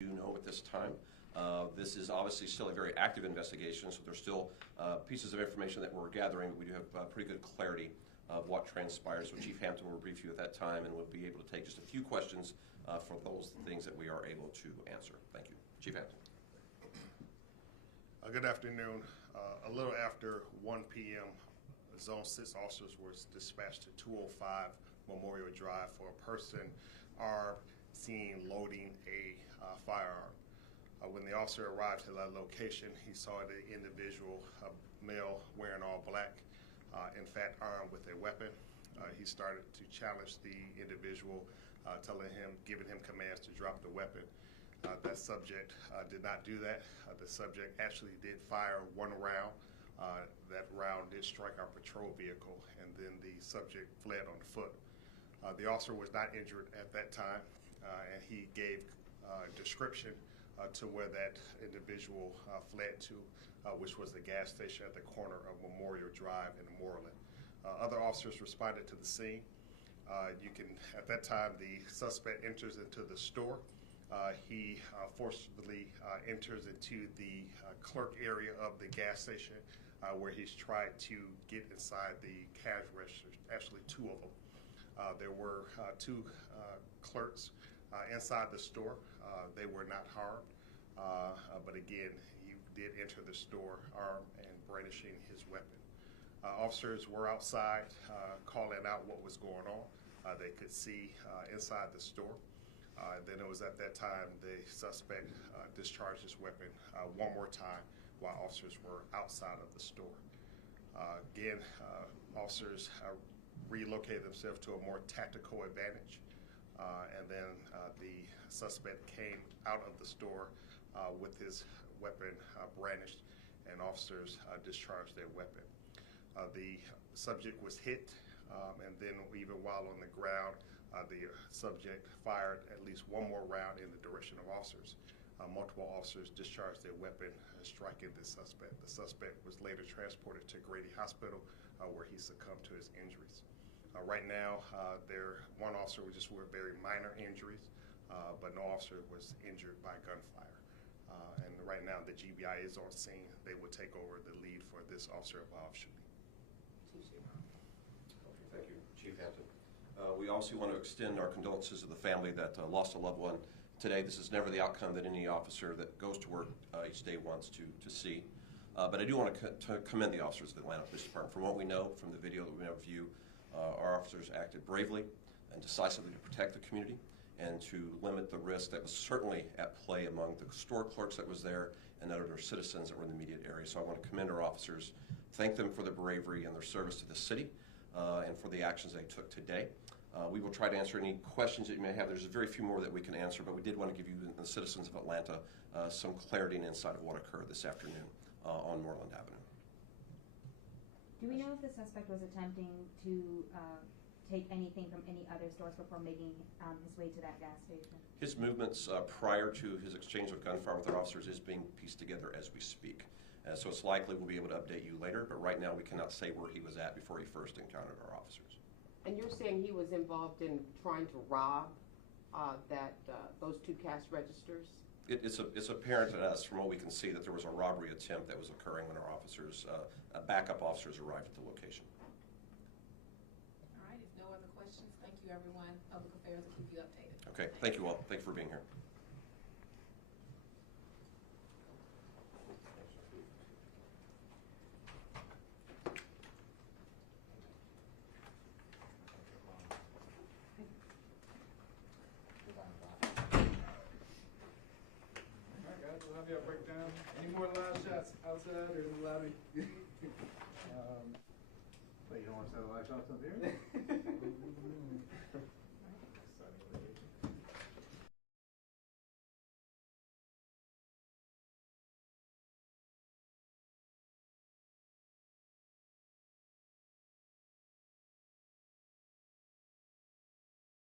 do know at this time. This is obviously still a very active investigation, so there's still pieces of information that we're gathering. We do have pretty good clarity of what transpires. So Chief Hampton will brief you at that time, and we'll be able to take just a few questions for those things that we are able to answer. Thank you. Chief Hampton. Good afternoon. A little after 1 p.m., Zone 6 officers were dispatched to 205 Memorial Drive for a person armed seen loading a firearm. When the officer arrived to that location, he saw the individual, male wearing all black, in fact armed with a weapon. He started to challenge the individual, giving him commands to drop the weapon. That subject did not do that. The subject actually did fire one round. That round did strike our patrol vehicle, and then the subject fled on foot. The officer was not injured at that time, and he gave description to where that individual fled to, which was the gas station at the corner of Memorial Drive in Moreland. Other officers responded to the scene. At that time, the suspect enters into the store. He forcibly enters into the clerk area of the gas station where he's tried to get inside the cash registers, actually two of them. There were two clerks inside the store. They were not harmed, but again, he did enter the store armed and brandishing his weapon. Officers were outside calling out what was going on. They could see inside the store. Then it was at that time the suspect discharged his weapon one more time while officers were outside of the store. Again, officers relocated themselves to a more tactical advantage, and then the suspect came out of the store with his weapon brandished, and officers discharged their weapon. The subject was hit, and then even while on the ground, the subject fired at least one more round in the direction of officers. Multiple officers discharged their weapon, striking the suspect. The suspect was later transported to Grady Hospital, where he succumbed to his injuries. Right now, one officer was just with very minor injuries, but no officer was injured by gunfire. And right now, the GBI is on scene. They will take over the lead for this officer-involved shooting. Okay, thank you, Chief Hampton. We also want to extend our condolences to the family that lost a loved one today. This is never the outcome that any officer that goes to work each day wants to see. But I do want to commend the officers of the Atlanta Police Department. From what we know from the video that we have viewed, our officers acted bravely and decisively to protect the community and to limit the risk that was certainly at play among the store clerks that was there and other citizens that were in the immediate area. So I want to commend our officers, thank them for their bravery and their service to the city and for the actions they took today. We will try to answer any questions that you may have. There's very few more that we can answer, but we did want to give you, the citizens of Atlanta, some clarity and insight of what occurred this afternoon on Moreland Avenue. Do we know if the suspect was attempting to take anything from any other stores before making his way to that gas station? His movements prior to his exchange of gunfire with our officers is being pieced together as we speak. So it's likely we'll be able to update you later, but right now we cannot say where he was at before he first encountered our officers. And you're saying he was involved in trying to rob those two cash registers? It's apparent to us from what we can see that there was a robbery attempt that was occurring when our officers, backup officers, arrived at the location. All right, if no other questions, thank you everyone. Public Affairs will keep you updated. Okay, thank you all. Thank you for being here. We'll have you break down. Any more live shots outside or in the lobby? Wait, you don't want to set the live shots up here?